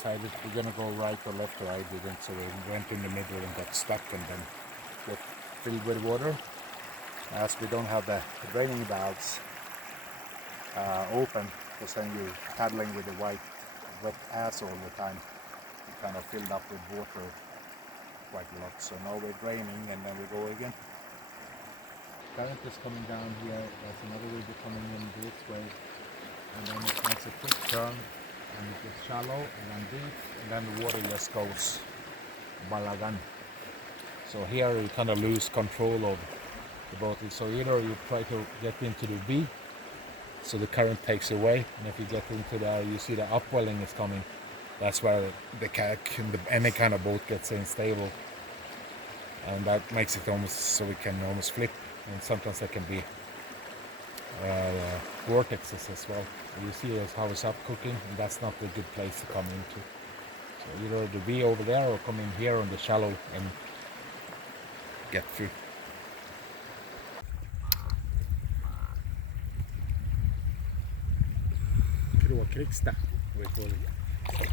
decided we're gonna go right or left, or I didn't, so we went in the middle and got stuck and then got filled with water. As we don't have the draining valves open, because then you're paddling with the wet ass all the time, you kind of filled up with water quite a lot. So now we're draining and then we go again. Current is coming down here, there's another river coming in this way, and then it makes a quick turn and it gets shallow and then deep, and then the water just goes balagan. So here you kind of lose control of the boat. So either you try to get into the V, so the current takes away, and if you get into there, you see the upwelling is coming. That's where the kayak, any kind of boat gets unstable, and that makes it almost so we can almost flip. And sometimes there can be vortexes as well. And you see how it's up cooking, and that's not a good place to come into. So either the V over there or come in here on the shallow and get through. Krigsta, we call it.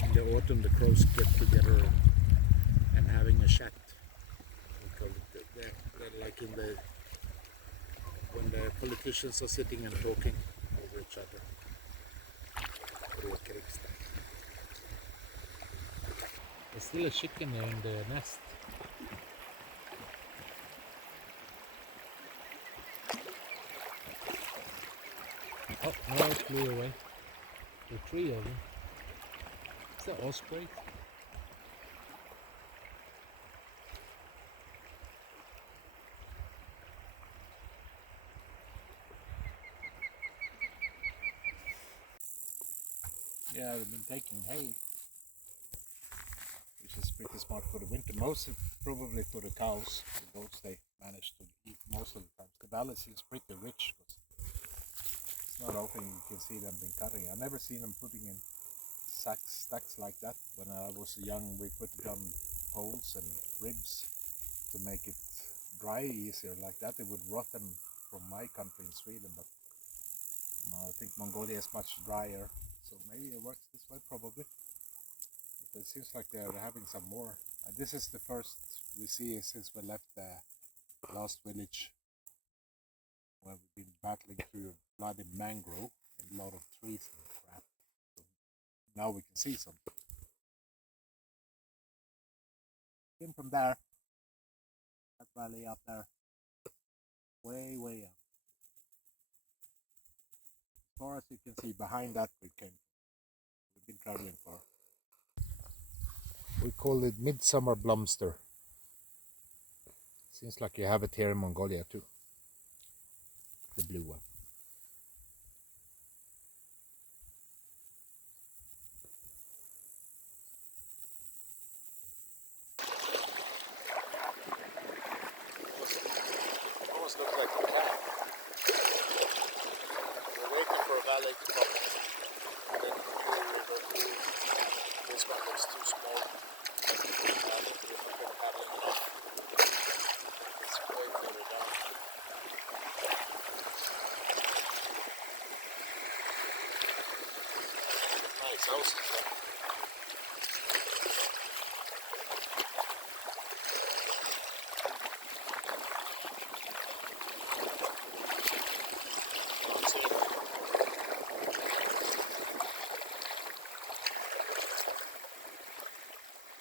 In the autumn, the crows get together and having a chat. We call it. They're like in the when the politicians are sitting and talking over each other. There's still a chicken there in the nest. Oh, now it flew away. There are 3 of them. Is that osprey? Yeah, they've been taking hay, which is pretty smart for the winter. Mostly probably for the cows. The goats, they manage to eat most of the time. The valley is pretty rich, but it's not often you can see them been cutting. I've never seen them putting in stacks like that. When I was young, we put it on poles and ribs to make it dry easier. Like that, it would rotten from my country in Sweden, but I think Mongolia is much drier. So maybe it works this way, probably. But it seems like they're having some more. This is the first we see since we left the last village, where we've been battling through bloody mangrove and a lot of trees and crap. So now we can see some. Came from there, that valley up there, way up. As far as you can see, behind that we came. We've been traveling far. We call it midsummer blomster. Seems like you have it here in Mongolia too. The blue one. Almost looks like a cat. We're waiting for a valley to come. Then Uur River. This one looks too small. I think we've been paddling enough. It's way further down. Nice houses there.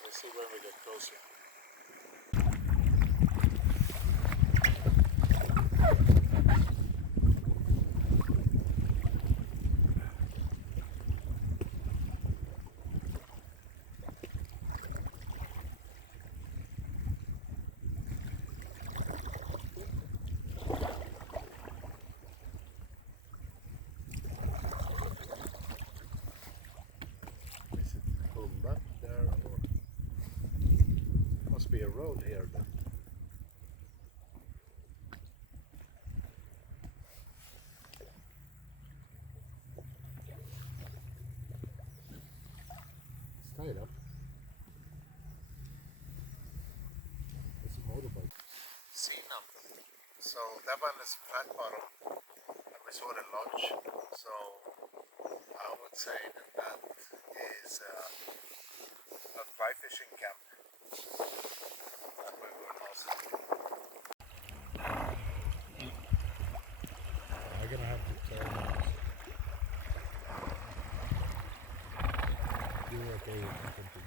Let's see when we get closer. Is it pulled up there, or there must be a road here then? It's tied up. It's a motorbike. Sina. So that one is flat bottom, and we saw the lodge. So I would say that is not fly fishing camp. That way we were lost. I'm gonna have to turn out. You're okay with something.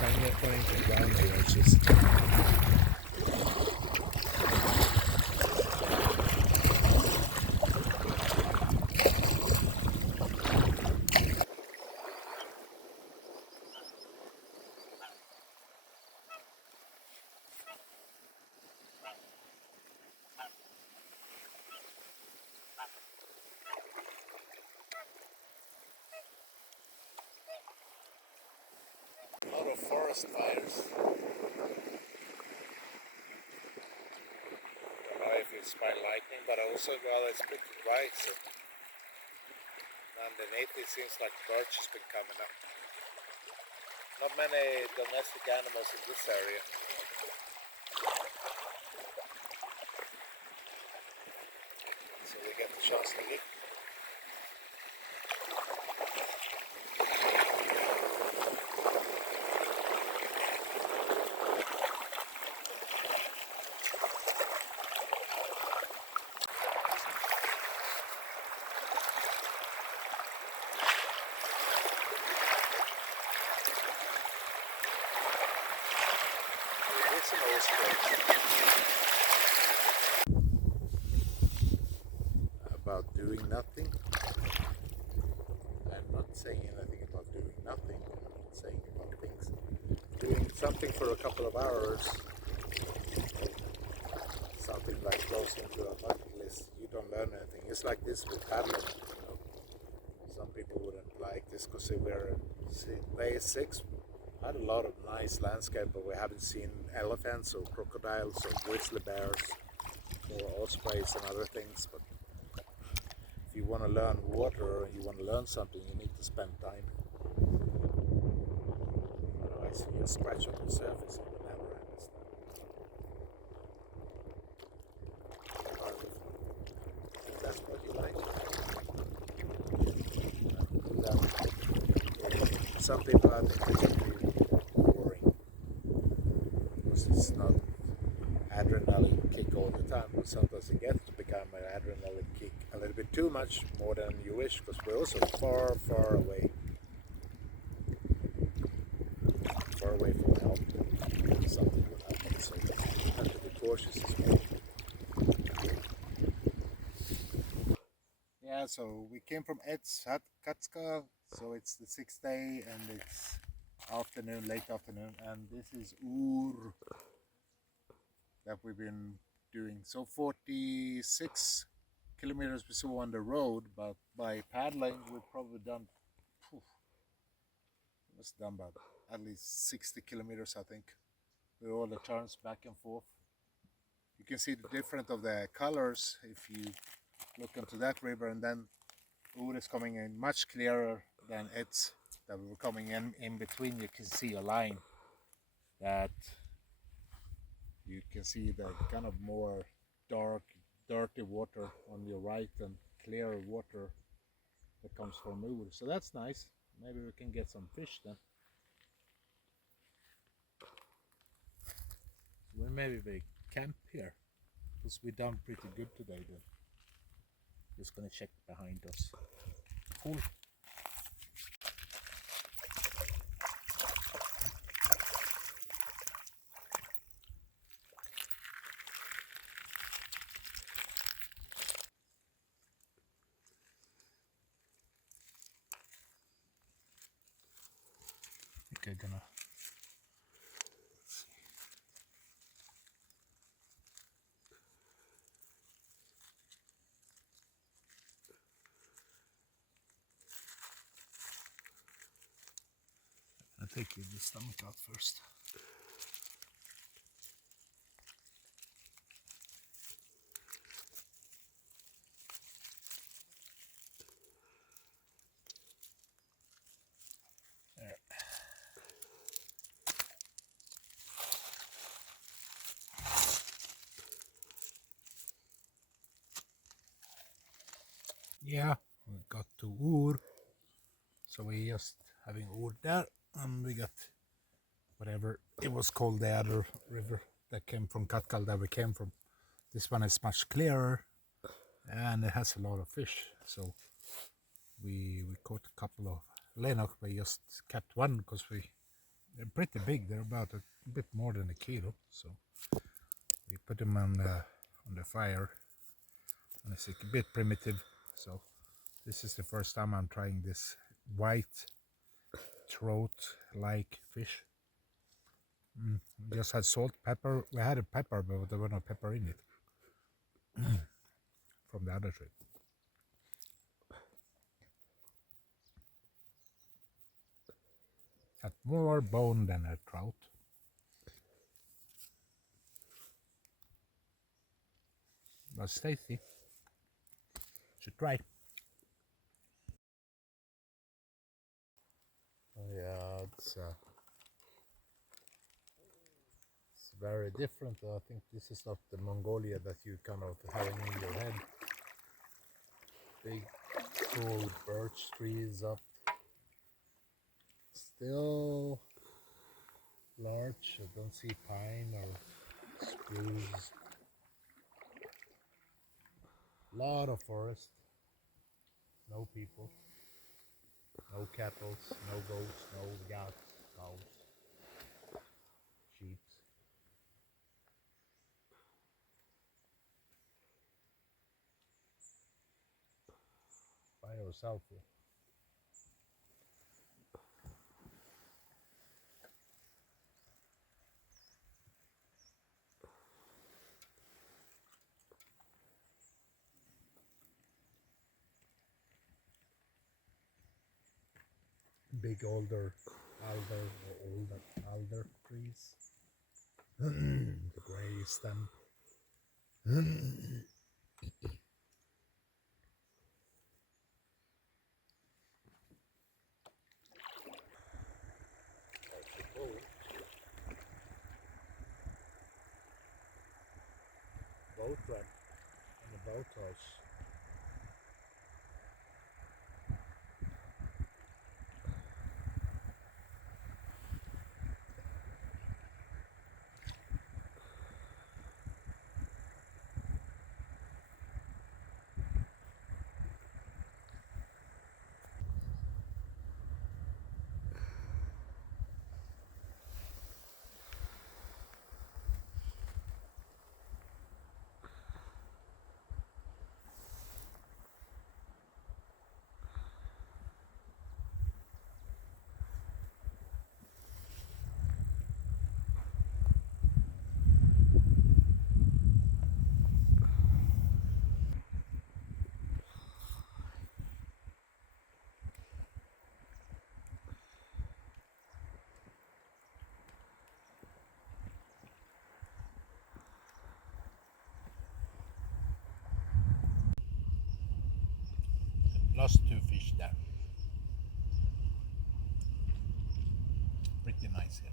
I'm not going to ground here, it's just a lot of forest fires. I don't know if it's by lightning, but also it's pretty dry, so underneath it seems like birch has been coming up. Not many domestic animals in this area. So we get the chance to look. About doing nothing. I'm not saying anything about doing nothing. I'm saying about things. Doing something for a couple of hours. Something like goes into a bucket list. You don't learn anything. It's like this with paddling. You know. Some people wouldn't like this because they were day 6. Had a lot of nice landscape, but we haven't seen elephants or crocodiles or grizzly bears or ospreys and other things. But if you want to learn water and you want to learn something, you need to spend time. Otherwise, you just scratch on the surface and you never understand. If that's what you like, some people I think it's really boring because it's not adrenaline kick all the time, but sometimes it gets to become an adrenaline kick a little bit too much, more than you wish, because we're also far away from help. Something will happen, so you have to be cautious as well. Yeah, so we came from Katska, so it's the 6th day and it's afternoon, late afternoon, and this is Uur that we've been doing. So 46 kilometers we saw on the road, but by paddling we've probably done about at least 60 kilometers, I think, with all the turns back and forth. You can see the difference of the colors if you look into that river, and then Uur is coming in much clearer than it's that we were coming in between. You can see a line that you can see the kind of more dark, dirty water on your right and clear water that comes from Uur. So that's nice. Maybe we can get some fish then. So maybe we camp here because we've done pretty good today then. Just gonna check behind us. Cool. Okay, gonna. I'll take the stomach out first. There. yeah, we got to Uur, so we just having Uur there, and we got whatever it was called, the other river that came from Katkal that we came from. This one is much clearer, and it has a lot of fish. So we caught a couple of lenok. We just kept one because they're pretty big. They're about a bit more than a kilo. So we put them on the fire, and it's a bit primitive. So this is the first time I'm trying this white trout-like fish. We just had salt, pepper. We had a pepper, but there was no pepper in it from the other trip. Had more bone than a trout. But it's tasty. Should try. Oh yeah, it's very different. I think this is not the Mongolia that you kind of having in your head. Big, cool birch trees up. Still large. I don't see pine or spruce. Lot of forest. No people. No cattle. No goats. No cows. Sheep. By yourself. Big alder trees. The gray stem. Boat ramp and a boathouse. Lost two fish there. Pretty nice here.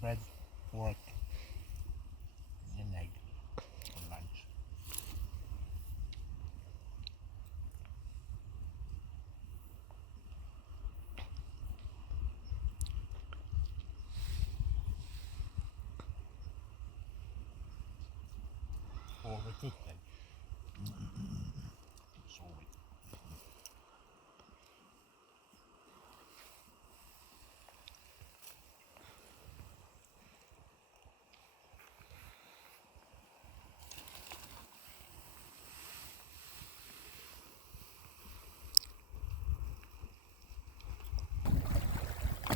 Bread, pork, and egg for lunch. Overcooked egg. Sorry.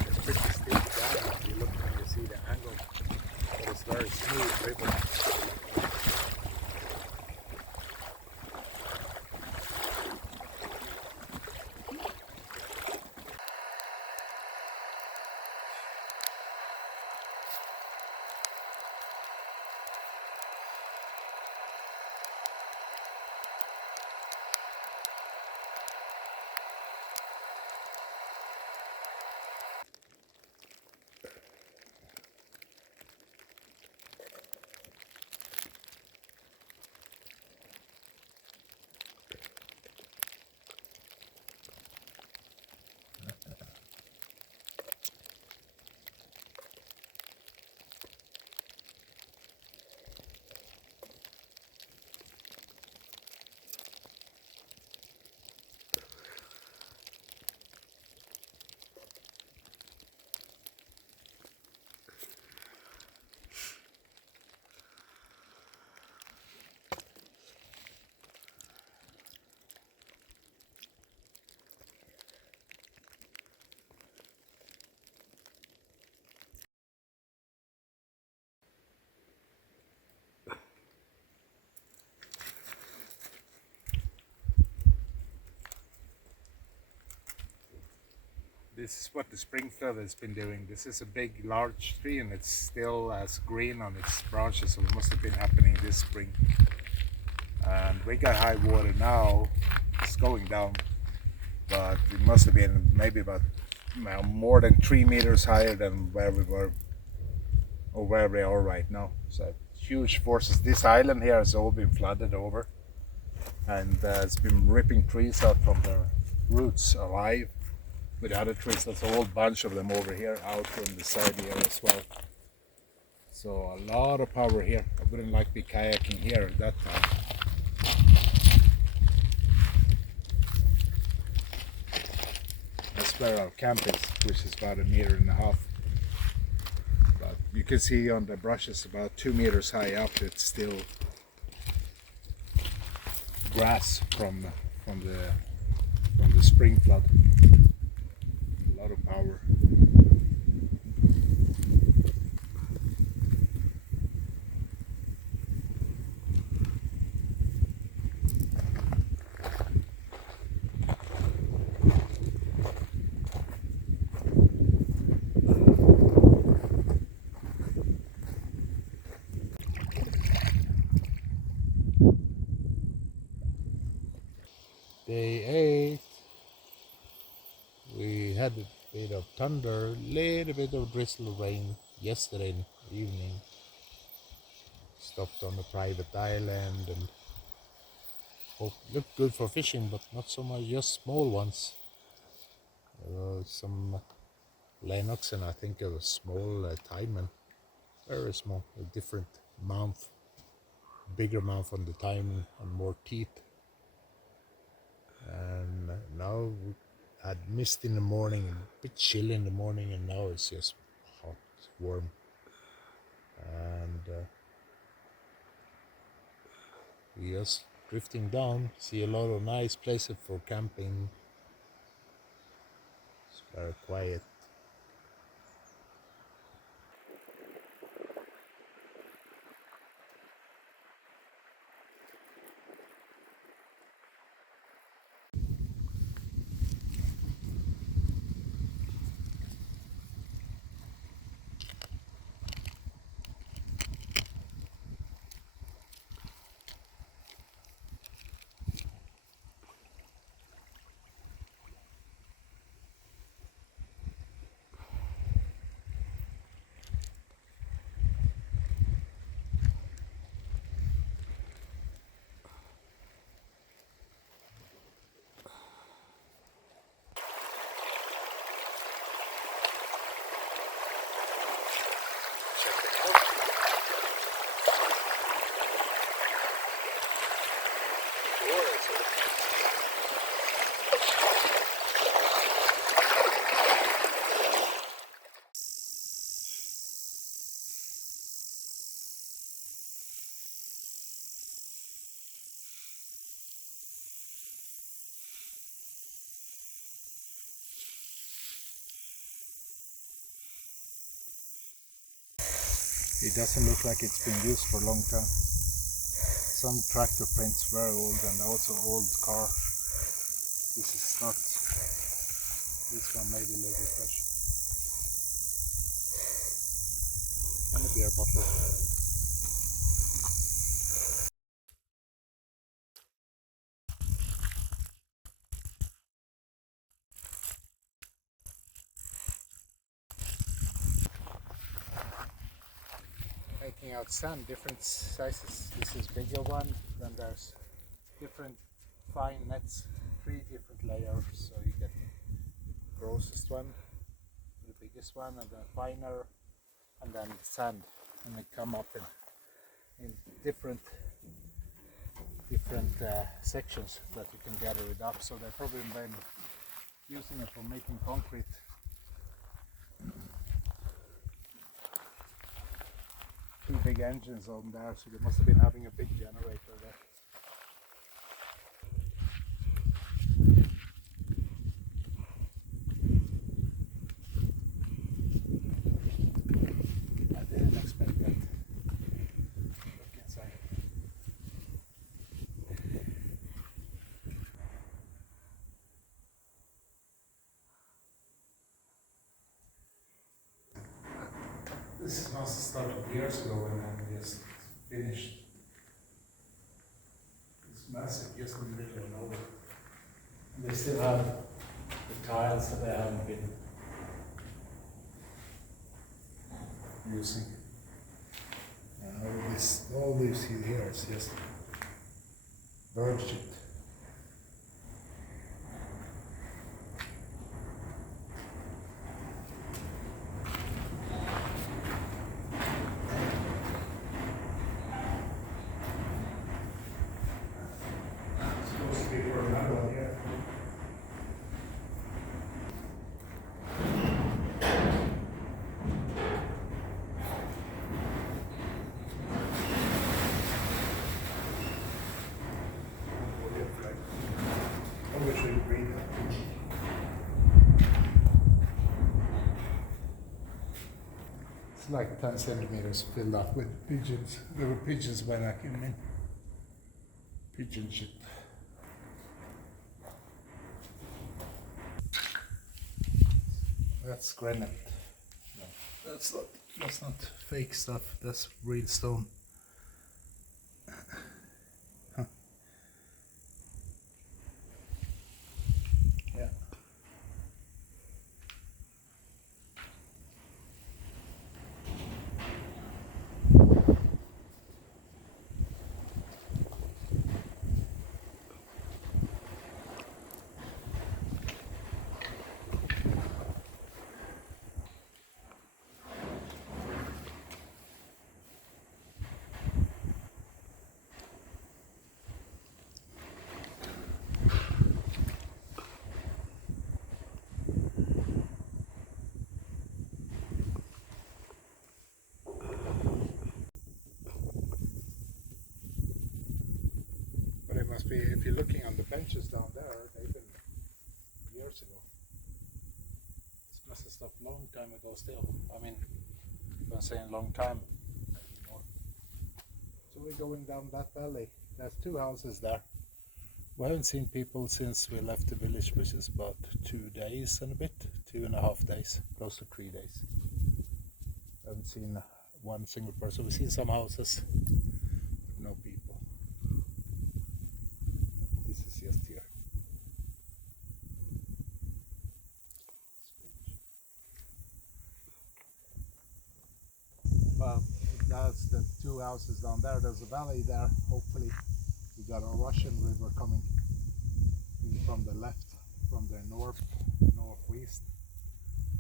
It's pretty steep down if you look and you see the angle. But it's very smooth river. This is what the spring flood has been doing. This is a big, large tree, and it's still as green on its branches, so it must have been happening this spring. And we got high water now. It's going down, but it must have been maybe about more than 3 meters higher than where we were, or where we are right now. So huge forces. This island here has all been flooded over, and it's been ripping trees out from their roots alive. With the other trees, there's a whole bunch of them over here out on the side here as well. So a lot of power here. I wouldn't like to be kayaking here at that time. That's where our camp is, which is about 1.5 meters. But you can see on the brushes about 2 meters high up, it's still grass from the spring flood. A lot of power. Day 8. We had a bit of thunder, little bit of drizzle rain yesterday evening. Stopped on a private island and looked good for fishing, but not so much, just small ones. Some Lennox and I think a small taimen, very small, a different mouth, bigger mouth on the taimen and more teeth. And now we had mist in the morning, a bit chill in the morning, and now it's just hot, warm. And we just drifting down, see a lot of nice places for camping. It's very quiet. It doesn't look like it's been used for a long time. Some tractor prints very old, and also old car. This is not, this one may be a little bit fresh. And a beer bottle. Taking out sand, different sizes. This is bigger one, then there's different fine nets, 3 different layers, so you get the grossest one, the biggest one, and then finer, and then sand, and they come up in different sections that you can gather it up. So they've probably been using it for making concrete. Two big engines on there, so they must have been having a big generator there. I didn't expect that. Look inside. This must have started years ago and then just finished. It's massive, just in the middle of nowhere. And they still have the tiles that they haven't been using. All you see here is just bird shit. Supposed to be for another one here. It's like 10 centimeters filled up with pigeons. There were pigeons when I came in. Pigeon shit. That's granite. No, that's not fake stuff. That's real stone. Huh. Yeah. But it must be, if you're looking on the benches down there, they've been years ago. This must have stopped a long time ago still. I mean, if I'm saying long time, maybe more. So we're going down that valley. There's 2 houses there. We haven't seen people since we left the village, which is about 2 days and a bit, 2.5 days, close to 3 days. Haven't seen one single person. We've seen some houses, but no people. This is just here. Well, that's the 2 houses down there. There's a valley there. Hopefully, we got a Russian river coming in from the left, from the northeast,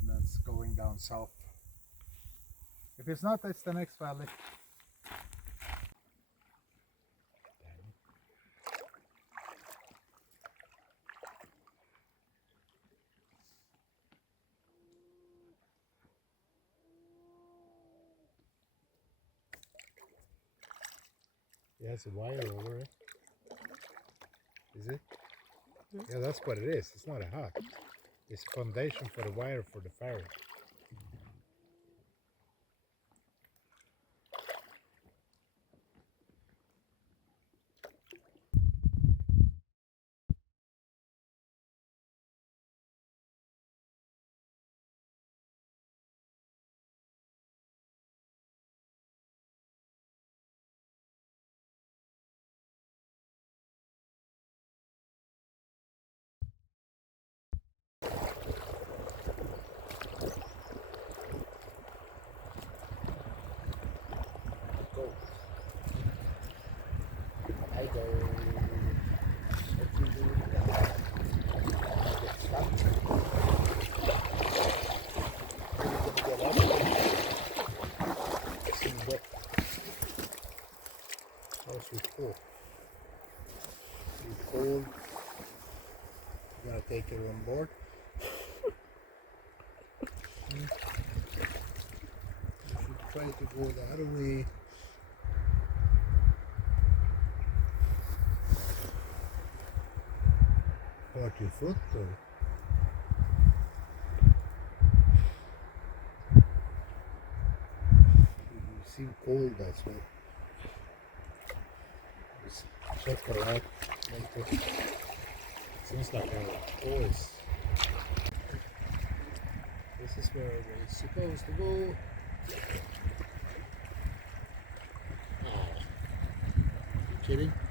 and that's going down south. If it's not, it's the next valley. Yeah, it's a wire over it. Is it? Yeah, that's what it is. It's not a hut. It's a foundation for the wire for the fire. Go. I go. What you do? Get stuck. Get up. See what? How's it cool? It's cold. You gonna take it on board? You should try to go the other way. 40 foot or you seem cold as well. Just check her out later. Seems like our voice. This is where we're supposed to go. kidding.